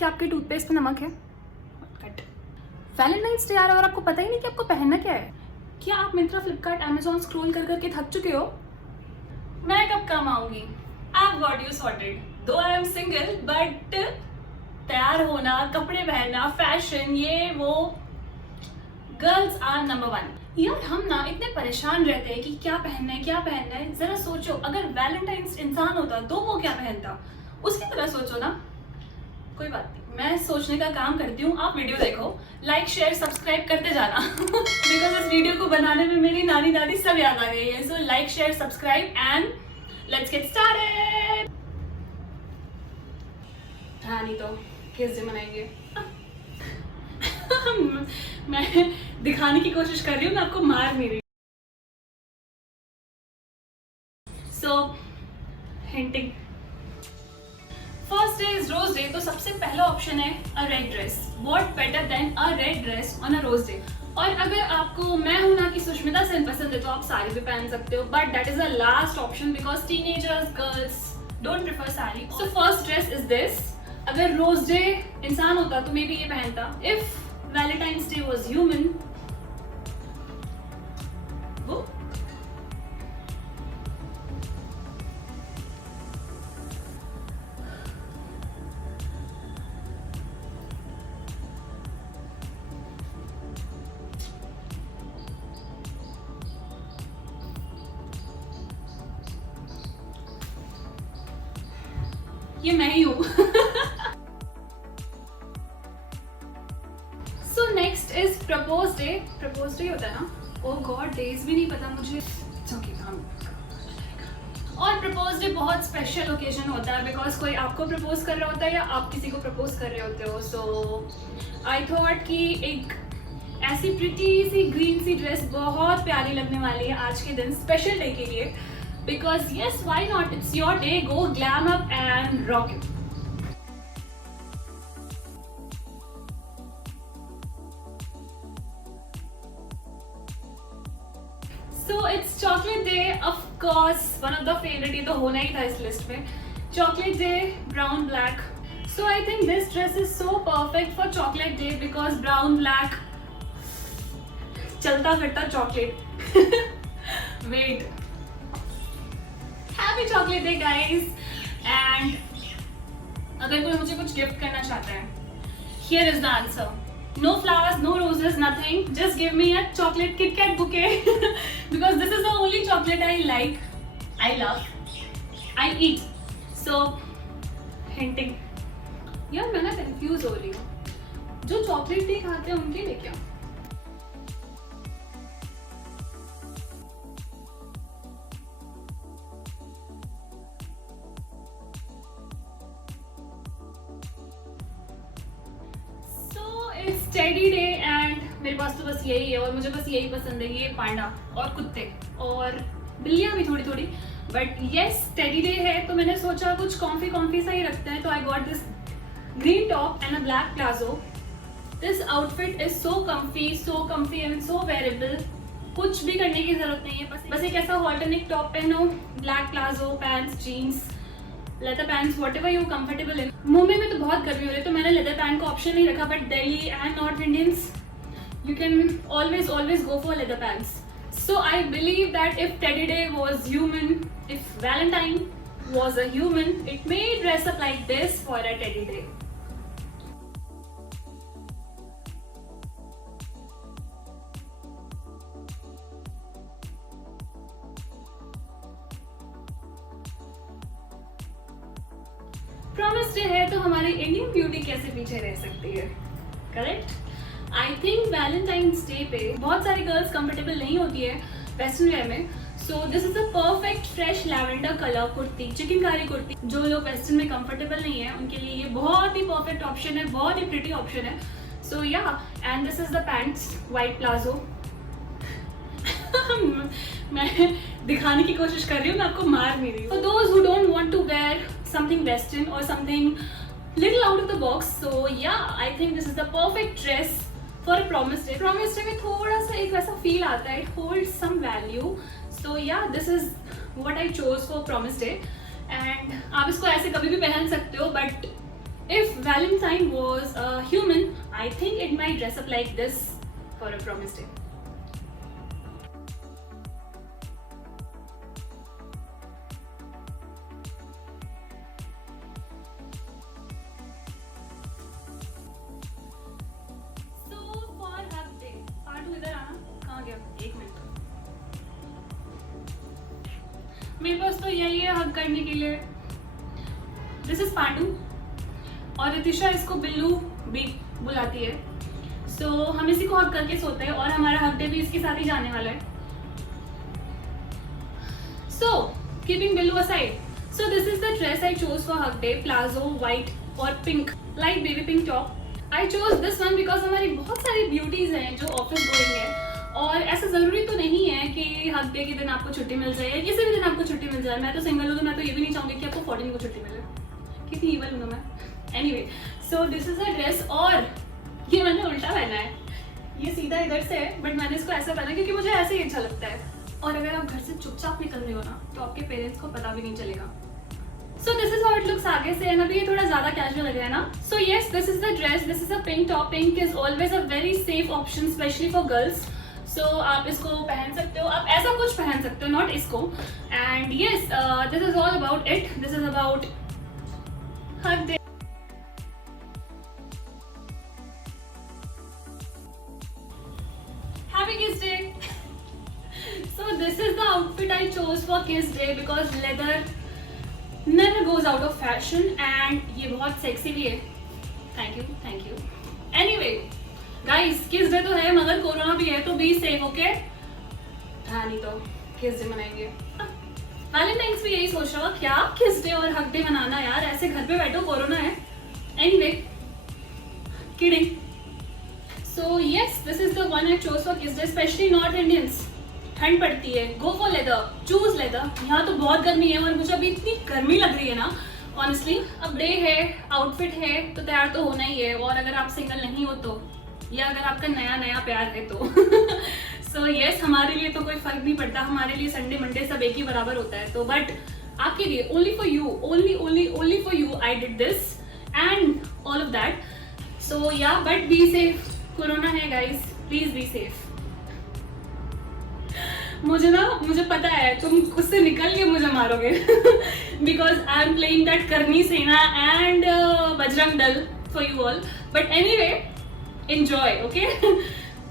क्या आपके टूथपेस्ट में नमक है? कट। वैलेंटाइंस डे आ रहा है और आपको पता ही नहीं कि आपको पहनना क्या है। क्या आप मिंत्रा, फ्लिपकार्ट, अमेजोन स्क्रॉल कर करके थक चुके हो? मैं कब काम आऊंगी? I've got you sorted. Though I am single, but तैयार होना, कपड़े पहनना, फैशन, ये वो, गर्ल्स आर नंबर वन। यार हम ना इतने परेशान रहते हैं कि क्या पहनना है, क्या पहनना है। जरा सोचो, अगर वैलेंटाइंस इंसान होता तो वो क्या पहनता, उसकी तरह सोचो ना। कोई बात नहीं, मैं सोचने का काम करती हूँ, आप वीडियो देखो, लाइक शेयर सब्सक्राइब करते जाना बिकॉज इस वीडियो को बनाने में मेरी नानी दादी सब याद आ गई है। So like share subscribe and let's get started. हाँ नहीं तो किस दिन मनाएंगे मैं दिखाने की कोशिश कर रही हूँ, मैं आपको मार नहीं रही। So hinting, first day is rose day, तो सबसे पहला ऑप्शन है a red dress. What better than a red dress on a rose day. और अगर आपको मैं हूं ना कि सुष्मिता सेन पसंद है तो आप साड़ी भी पहन सकते हो, but that is the last option because teenagers girls don't prefer sari. So first dress is this. अगर रोज डे इंसान होता तो मे बी ये पहनता। If Valentine's day was human, वो ये मैं ही हूं so next is propose day. Propose day होता है ना, ओ गॉड डेज भी नहीं पता मुझे। और प्रपोज डे बहुत स्पेशल ओकेजन होता है बिकॉज कोई आपको प्रपोज कर रहा होता है या आप किसी को प्रपोज कर रहे होते हो। सो आई थॉट कि एक ऐसी प्रिटी सी ग्रीन सी ड्रेस बहुत प्यारी लगने वाली है आज के दिन, स्पेशल डे के लिए। Because yes, why not, it's your day, go glam up and rock it. So it's chocolate day, of course, one of the favorite, ये तो होना ही था इस लिस्ट में। Chocolate day, brown black. So I think this dress is so perfect for chocolate day because brown black, चलता फिरता chocolate. Wait. Happy chocolate day guys. And अगर कोई मुझे कुछ गिफ्ट करना चाहता है, here is the answer. No flowers, no roses, nothing. Just give me a chocolate Kit Kat bouquet because this is the only chocolate I like, I love, I eat. So, hinting. यार मैं ना confuse हो रही हूँ, जो chocolate नहीं खाते हैं उनके लिए क्या? टेडी डे एंड मेरे पास तो बस यही है और मुझे बस यही पसंद है, ये पांडा और कुत्ते और बिल्लियां भी थोड़ी थोड़ी। बट यस, टेडी डे है तो मैंने सोचा कुछ कॉम्फी सा ही रखते हैं, तो I got this green top and a black palazzo. This outfit is so comfy and so wearable. कुछ भी करने की जरूरत नहीं है, बस एक ऐसा ऑल्टरनेट टॉप पहनो, black palazzo, pants, jeans, leather pants, whatever you comfortable in. Mumbai में तो बहुत गर्मी हो रही है तो मैंने लेदर पैंट का ऑप्शन नहीं रखा, but Delhi and north Indians you can always go for leather pants. So I believe that if teddy day was human, if Valentine was a human, it may dress up like this for a teddy day. Promise day है तो हमारी Indian beauty कैसे पीछे रह सकती है, correct? I think Valentine's day पे बहुत सारी गर्ल्स कंफर्टेबल नहीं होती है वेस्टर्न वेयर में। सो this is a perfect fresh lavender colour kurti, chikankari kurti. जो लोग वेस्टर्न में कंफर्टेबल नहीं है उनके लिए ये बहुत ही परफेक्ट ऑप्शन है, बहुत ही प्रिटी ऑप्शन है। सो या, and this is the pants, white palazzo मैं दिखाने की कोशिश कर रही हूँ, मैं आपको मार नहीं रही हूँ। For those who don't want to wear something western or something little out of the box, so yeah, I think this is the perfect dress for a promise day. Promise day में थोड़ा सा एक वैसा feel आता है, it holds some value, so yeah, this is what I chose for promise day. And आप इसको ऐसे कभी भी पहन सकते हो, but If Valentine was a human, I think it might dress up like this for a promise day. So for hug day, Pandu इधर आना, कहाँ गया? एक मिनट। मेरे पास तो यही है हग करने के लिए। दिस इज पांडू और रितिशा इसको बिल्लू भी बुलाती है। सो हम इसी को हग करके सोते हैं और हमारा हग डे भी इसके साथ ही जाने वाला है। So keeping Billu aside, so this is the dress I chose for hug day, palazzo white और pink, light baby pink top. I chose this one because हमारी बहुत सारी ब्यूटीज हैं जो ऑफिस गोइंग है और ऐसा जरूरी तो नहीं है कि हग डे के दिन आपको छुट्टी मिल जाए या किसी भी दिन आपको छुट्टी मिल जाए। मैं तो सिंगल हूँ तो मैं तो ये भी नहीं चाहूंगी कि आपको 14 को छुट्टी मिले। कितनी ईवल हूँ मैं। Anyway, so this is a dress और ये मैंने उल्टा पहना है। ये सीधा इधर से है बट मैंने इसको ऐसा पहना क्योंकि मुझे ऐसे ही अच्छा लगता है। और अगर आप घर से चुपचाप निकल रहे हो ना तो आपके पेरेंट्स को पता भी नहीं चलेगा। So this is how it looks आगे से, and अभी ये थोड़ा ज़्यादा casual लग रहा है ना। So yes, this is the dress. This is a pink top. Pink is always a very safe option, especially for girls. So आप इसको पहन सकते हो, आप ऐसा कुछ पहन सकते हो, not इसको। And yes, this is all about it. This is about hug day. Happy Kiss Day. So this is the outfit I chose for Kiss Day because leather never goes out of fashion and ये बहुत sexy भी है। Thank you thank you. Anyway guys, किस day तो है मगर corona भी है तो बी सेफ, ओके? हाँ, नहीं तो किस डे मनाएंगे। वैलेंटाइंस भी यही सोच रहा हूँ, क्या किस डे और हग डे मनाना यार, ऐसे घर पे बैठो, कोरोना है। Anyway, kidding. So yes, this is the one I chose for किस डे, स्पेशली नॉर्थ इंडियंस। ठंड पड़ती है, go for leather, choose leather. यहाँ तो बहुत गर्मी है और मुझे अभी इतनी गर्मी लग रही है ना ऑनेस्टली। अब डे है, आउटफिट है तो तैयार तो होना ही है। और अगर आप सिंगल नहीं हो तो, या अगर आपका नया नया प्यार है तो सो यस, हमारे लिए तो कोई फर्क नहीं पड़ता, हमारे लिए संडे मंडे सब एक ही बराबर होता है। तो बट आपके लिए, only for you, only for you I did this and all of that. So yeah, but be safe, corona है गाइस, प्लीज बी सेफ। मुझे पता है तुम खुद से निकल के मुझे मारोगे because I am playing that Karni Sena and Bajrang Dal for you all. But anyway, enjoy, okay?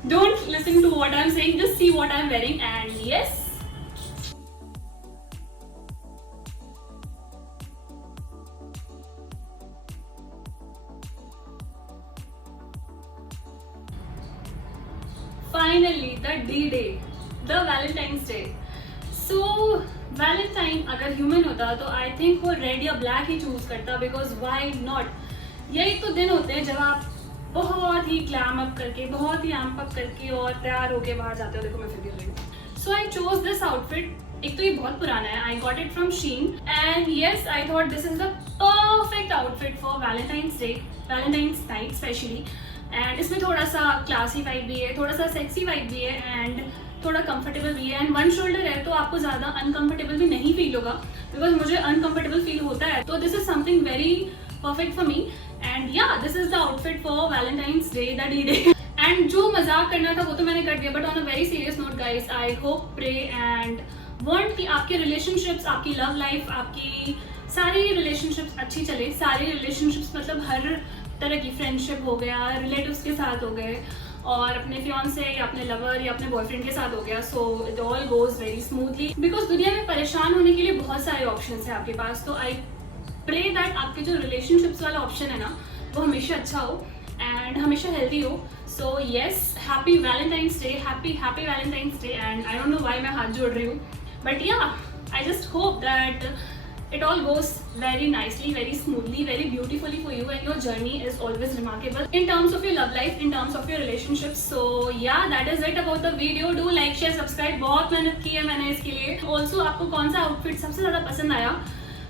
Don't listen to what I am saying, just see what I am wearing and yes. Finally, the D-Day, the Valentine's Day. So Valentine अगर human होता तो I think वो red या black ही choose करता, because why not. यही तो दिन होते हैं जब आप बहुत ही ग्लैम अप करके, बहुत ही एम्प अप करके और तैयार होके बाहर जाते हो। देखो मैं फिर गिर रही हूँ। So I chose this outfit. एक तो ये बहुत पुराना है, I got it from Shein and yes, I thought this is the perfect outfit for Valentine's day, Valentine's night specially. And इसमें थोड़ा सा क्लासी वाइब भी है, थोड़ा सा सेक्सी वाइब भी है एंड थोड़ा कंफर्टेबल भी है। एंड वन शोल्डर है तो आपको ज़्यादा अनकंफर्टेबल भी नहीं फील होगा, बिकॉज मुझे अनकंफर्टेबल फील होता है। तो this is something very perfect for me and yeah, this is the outfit for Valentine's day, the D-Day। And जो मजाक करना था वो तो मैंने कर दिया, but on a very serious note guys, I hope, pray and want कि आपके रिलेशनशिप्स, आपकी लव लाइफ, आपकी सारी रिलेशनशिप्स अच्छी चले। सारी रिलेशनशिप्स मतलब हर तरह की, फ्रेंडशिप हो गया, रिलेटिव्स के साथ हो गए, और अपने फियांसे या अपने लवर या अपने बॉयफ्रेंड के साथ हो गया। So it all goes very smoothly, because दुनिया में परेशान होने के लिए बहुत सारे ऑप्शंस हैं आपके पास। तो आई प्रे दैट आपके जो रिलेशनशिप्स वाला ऑप्शन है ना वो हमेशा अच्छा हो एंड हमेशा हेल्दी हो। So yes, happy Valentine's day, happy Valentine's day. And I don't know why मैं हाथ जोड़ रही हूँ, बट या, I just hope that it all goes very nicely, very smoothly, very beautifully for you, and your journey is always remarkable in terms of your love life, in terms of your relationships. So yeah, that is it about the video. Do like, share, subscribe. बहुत मेहनत की है मैंने इसके लिए। Also आपको कौन सा आउटफिट सबसे ज़्यादा पसंद आया,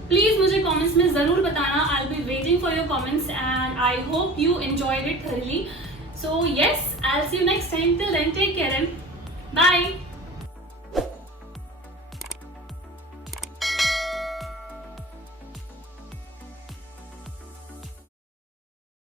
प्लीज़ मुझे कमेंट्स में ज़रूर बताना। I'll be waiting for your comments and I hope you enjoyed it thoroughly. So yes, I'll see you next time. Till then, take care and bye.